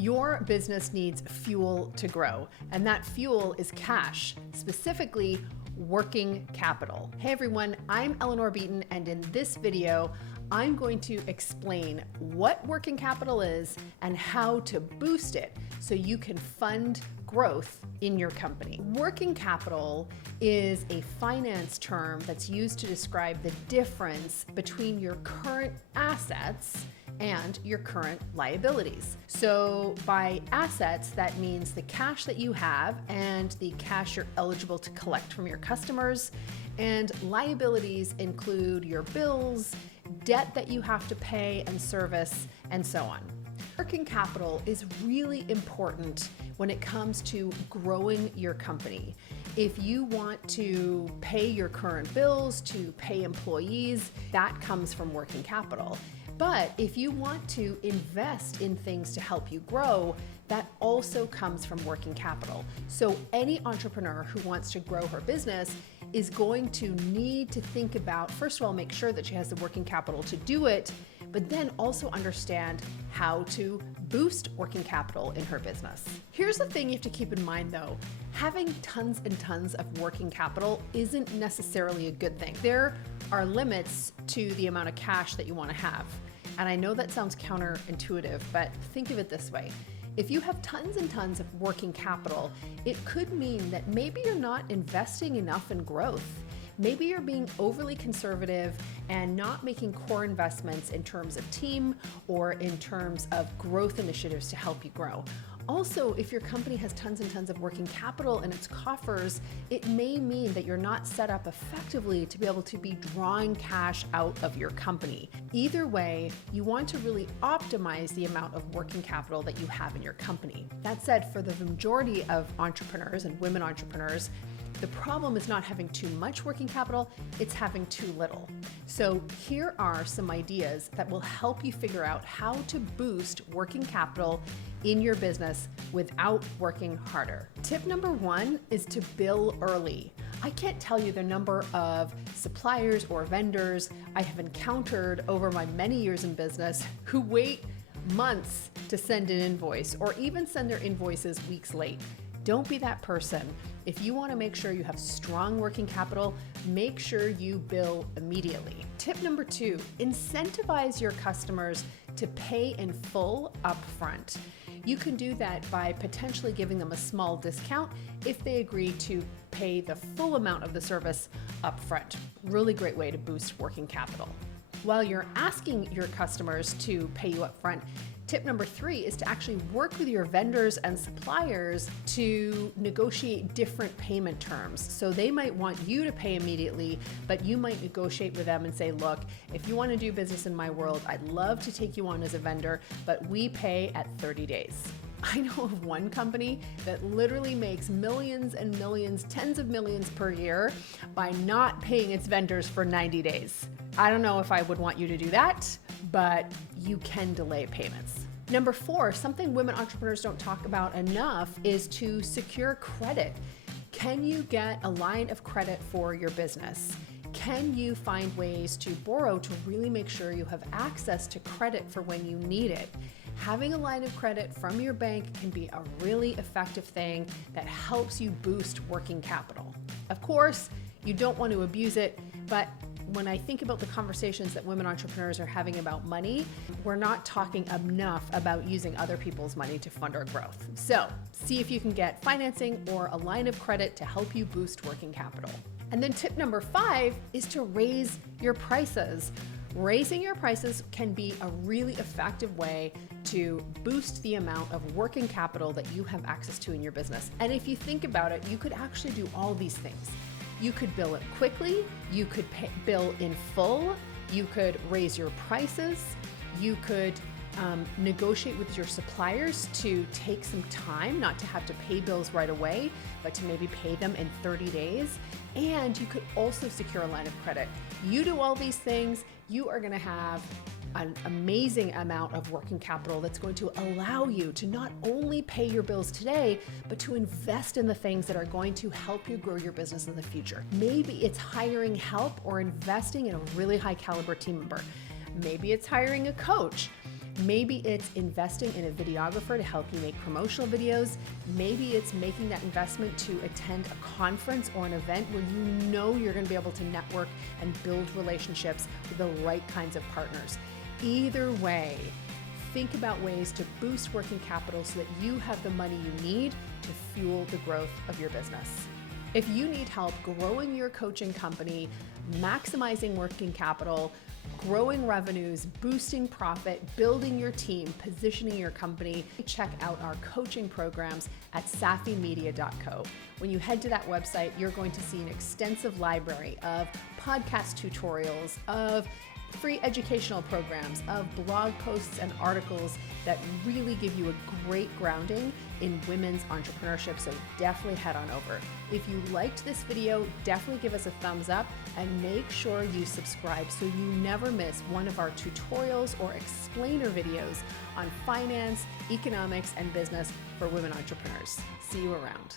Your business needs fuel to grow, and that fuel is cash, specifically working capital. Hey everyone, I'm Eleanor Beaton, and in this video, I'm going to explain what working capital is and how to boost it so you can fund growth in your company. Working capital is a finance term that's used to describe the difference between your current assets and your current liabilities. So by assets, that means the cash that you have and the cash you're eligible to collect from your customers. And liabilities include your bills, debt that you have to pay and service, and so on. Working capital is really important when it comes to growing your company. If you want to pay your current bills, to pay employees, that comes from working capital. But if you want to invest in things to help you grow, that also comes from working capital. So any entrepreneur who wants to grow her business is going to need to think about, first of all, make sure that she has the working capital to do it, but then also understand how to boost working capital in her business. Here's the thing you have to keep in mind though, having tons and tons of working capital isn't necessarily a good thing. There are limits to the amount of cash that you want to have. And I know that sounds counterintuitive, but think of it this way. If you have tons and tons of working capital, it could mean that maybe you're not investing enough in growth. Maybe you're being overly conservative and not making core investments in terms of team or in terms of growth initiatives to help you grow. Also, if your company has tons and tons of working capital in its coffers, it may mean that you're not set up effectively to be able to be drawing cash out of your company. Either way, you want to really optimize the amount of working capital that you have in your company. That said, for the majority of entrepreneurs and women entrepreneurs, the problem is not having too much working capital, it's having too little. So here are some ideas that will help you figure out how to boost working capital in your business without working harder. Tip number one is to bill early. I can't tell you the number of suppliers or vendors I have encountered over my many years in business who wait months to send an invoice or even send their invoices weeks late. Don't be that person. If you want to make sure you have strong working capital, make sure you bill immediately. Tip number two, incentivize your customers to pay in full upfront. You can do that by potentially giving them a small discount if they agree to pay the full amount of the service upfront. Really great way to boost working capital. While you're asking your customers to pay you upfront, tip number three is to actually work with your vendors and suppliers to negotiate different payment terms. So they might want you to pay immediately, but you might negotiate with them and say, look, if you want to do business in my world, I'd love to take you on as a vendor, but we pay at 30 days. I know of one company that literally makes millions and millions, tens of millions per year by not paying its vendors for 90 days. I don't know if I would want you to do that, but you can delay payments. Number four, something women entrepreneurs don't talk about enough is to secure credit. Can you get a line of credit for your business? Can you find ways to borrow to really make sure you have access to credit for when you need it? Having a line of credit from your bank can be a really effective thing that helps you boost working capital. Of course, you don't want to abuse it, but when I think about the conversations that women entrepreneurs are having about money, we're not talking enough about using other people's money to fund our growth. So see if you can get financing or a line of credit to help you boost working capital. And then tip number five is to raise your prices. Raising your prices can be a really effective way to boost the amount of working capital that you have access to in your business. And if you think about it, you could actually do all these things. You could bill it quickly, you could bill in full, you could raise your prices, you could negotiate with your suppliers to take some time, not to have to pay bills right away, but to maybe pay them in 30 days. And you could also secure a line of credit. You do all these things, you are gonna have an amazing amount of working capital that's going to allow you to not only pay your bills today, but to invest in the things that are going to help you grow your business in the future. Maybe it's hiring help or investing in a really high caliber team member. Maybe it's hiring a coach. Maybe it's investing in a videographer to help you make promotional videos. Maybe it's making that investment to attend a conference or an event where you know you're going to be able to network and build relationships with the right kinds of partners. Either way, think about ways to boost working capital so that you have the money you need to fuel the growth of your business. If you need help growing your coaching company, maximizing working capital, growing revenues, boosting profit, building your team, positioning your company, check out our coaching programs at safimedia.co. When you head to that website, you're going to see an extensive library of podcast tutorials, of free educational programs, of blog posts and articles that really give you a great grounding in women's entrepreneurship, so definitely head on over. If you liked this video, definitely give us a thumbs up and make sure you subscribe so you never miss one of our tutorials or explainer videos on finance, economics, and business for women entrepreneurs. See you around.